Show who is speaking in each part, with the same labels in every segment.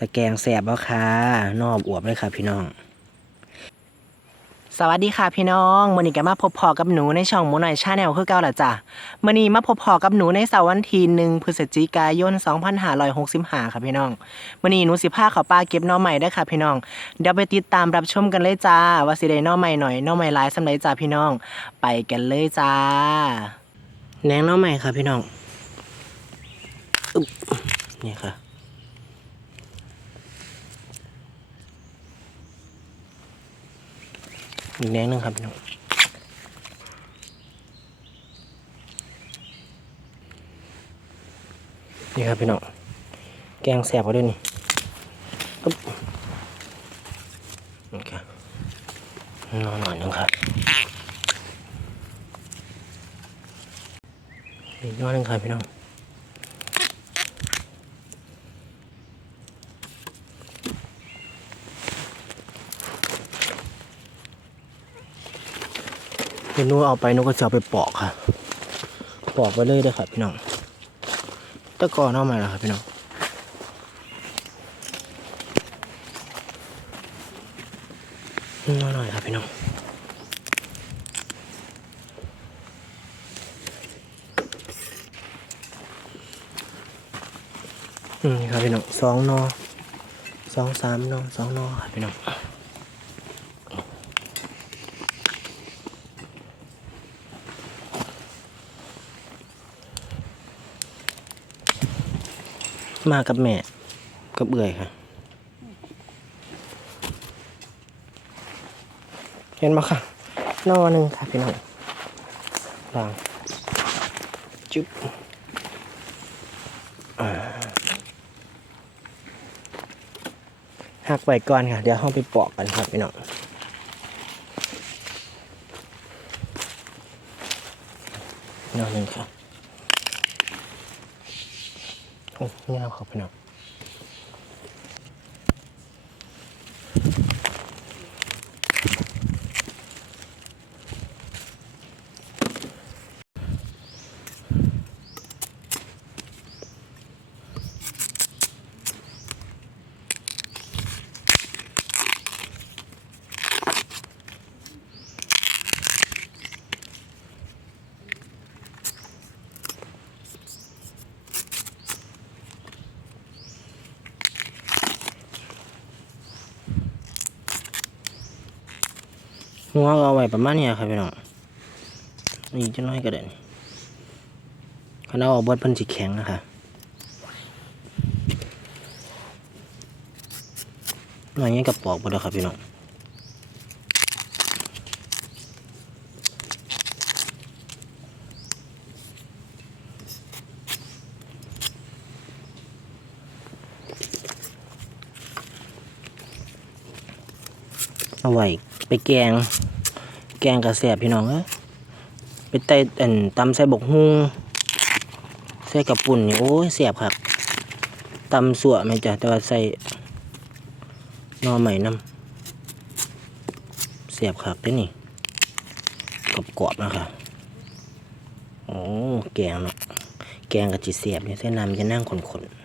Speaker 1: ตะแกงแสบบ่ค่ะนอบอวบเลยค่ะพี่น้อง สวัสดีค่ะพี่น้องมื้อนี้ก็มาพบพอกับหนูในช่องหมูหน่อยชาแนลคือเก่าละจ้ะมื้อนี้มาพบพอกับหนูในเสาร์วันที่หนึ่งพฤศจิกายน2565ค่ะพี่น้องมื้อนี้หนูสิพาเขาป่าเก็บหน่อใหม่เด้อค่ะพี่น้องเดี๋ยวไปติดตามรับชมกันเลยจ้าว่าสิได้หน่อใหม่หน่อยหน่อใหม่หลายสำหรับจ้าพี่น้อง ไปกันเลยจ้าแหนงหน่อใหม่ค่ะพี่น้องอึ๊บนี่ค่ะ อีกแนงหนึงครับพี่น้องนี่ครับพี่น้องแกงแสบเอาด้วยนี่ปึ๊บนี่คนอนหน่อยหนึงครับอีกนอนหนึงครับพี่น้อง เดี๋ยวนูเอาไปนูก็จะเอาไปปอกค่ะ ปอกไปเลยเด้ครับพี่น้องตะกอนเอามาแล้วครับพี่น้องน้อยหน่อยครับพี่น้องอืมนี่ครับพี่น้องสองนอสองสามนอสองนอครับพี่น้อง มากับแม่กับเอื่อยค่ะ เห็นไหมค่ะนอหนึ่งค่ะพี่น้องวางจุ๊บอ่าหักไว้ก่อนค่ะ เดี๋ยวห้องไปปอกกันครับพี่น้องนอนหนึ่งค่ะ โอ้เงาครับพี่น้อง หัวเอาไว้ประมาณนี้ครับพี่น้องนี่จะน้อยก็ได้คันเอาออกบดพิ่นสิแข็งนะคะหน่อยนี้กับปอกบดครับพี่น้องเอาไว้ ไปแกง แกงกระแสบพี่น้องเอ้ยไปไต่อันตำใส่บกฮุงใส่กระปุ่นนี่โอ้ยแสบครับตำสัวไหมจ้ะแต่ว่าใส่หน่อใหม่น้ำแสบครับด้อนี่กรอบๆนะคะโอ้แกงเนาะแกงกะจิแสบเนี่ยใส่น้ำจะนั่งขนๆ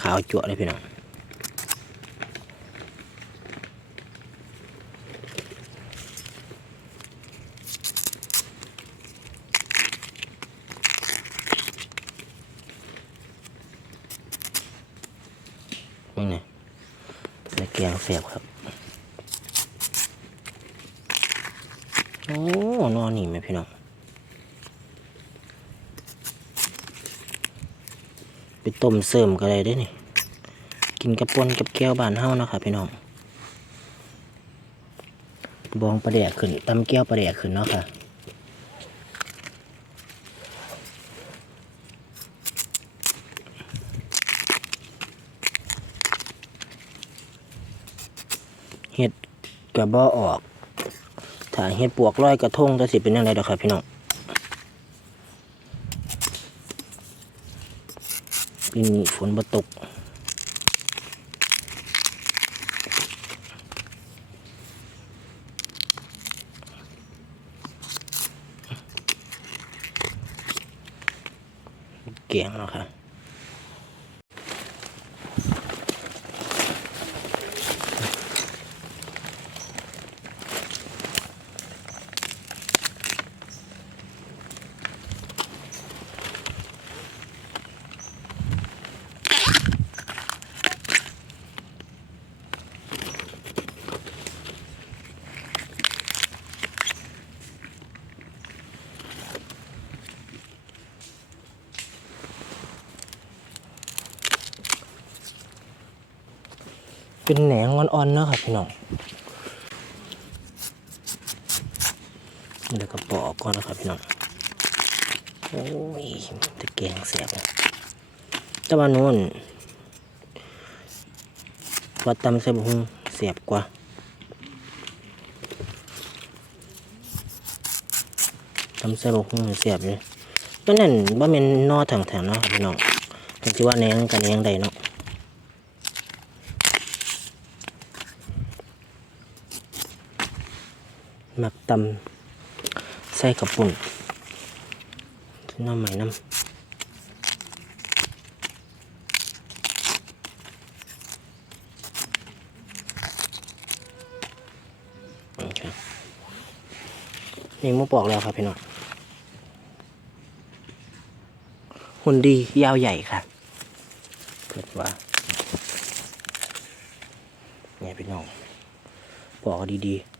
Speaker 1: ขาวจั่วเลยพี่น้องนี่ไงใส่แกงเสียบครับ โอ้ นอนนี่ไหมพี่น้อง ไปต้มเสริมก็ได้เด้อนี่ กินกับปนกับแก้วบานเฮานะค่ะพี่น้องบองปลาแดกขึ้นตำแก้วปลาแดกขึ้นเนาะค่ะเห็ดกับบ่อออกถ้าเห็ดปวกร้อยกระทงจะสิเป็นยังไงดอกครับพี่น้อง ปีนี้ฝนมาตก เกียงแล้วครั เป็นแหนงอ่อนๆเนาะครับพี่น้องเดี๋ยวก็ปอกก่อนนะครับพี่น้องโอ้ยตะแกรงเสียบต่ว่านู่นวัดตำใส่บุ้งเสียบกว่าตำใส่บุ้งเสียบเลยมันนั่นว่าเป็นนอถังๆเนาะพี่น้องจริงๆว่าแหนงกันแหนงใดเนาะ หมักตำใส่กระปุ่นน้ำใหม่น้ำโอเคนี่มุปอกแล้วครับพี่น้องหุ่นดียาวใหญ่ค่ะเกิดว่าเนี่ยพี่น้องปอกดีๆ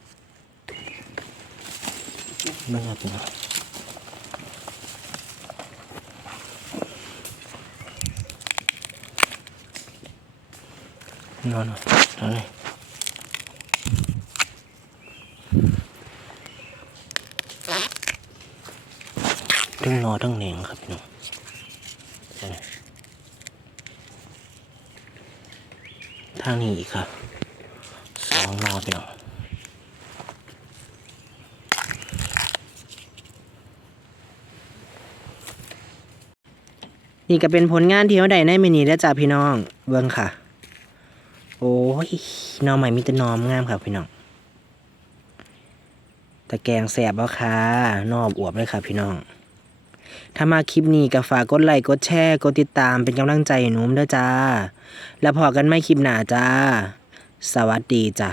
Speaker 1: ไม่ครับนะนอนนอนเลยทั้งนอทั้งเหนียงครับพี่น้องทางนี้อีกครับสองนอพี่น้อง นี่ก็เป็นผลงานที่เขาได้ในมินิแล้วจ้าพี่น้อง เบิ่งค่ะ โอ้ยหนอใหม่มีแต่หนอมงามครับพี่น้องตะแกงแสบแล้วค่ะนอบอวบเลยค่ะพี่น้อง ถ้ามาคลิปนี้ก็ฝากกดไลค์กดแชร์กดติดตามเป็นกำลังใจหนุ่มด้วยจ้า แล้วพอกันไม่คลิปหน้าจ้า สวัสดีจ้า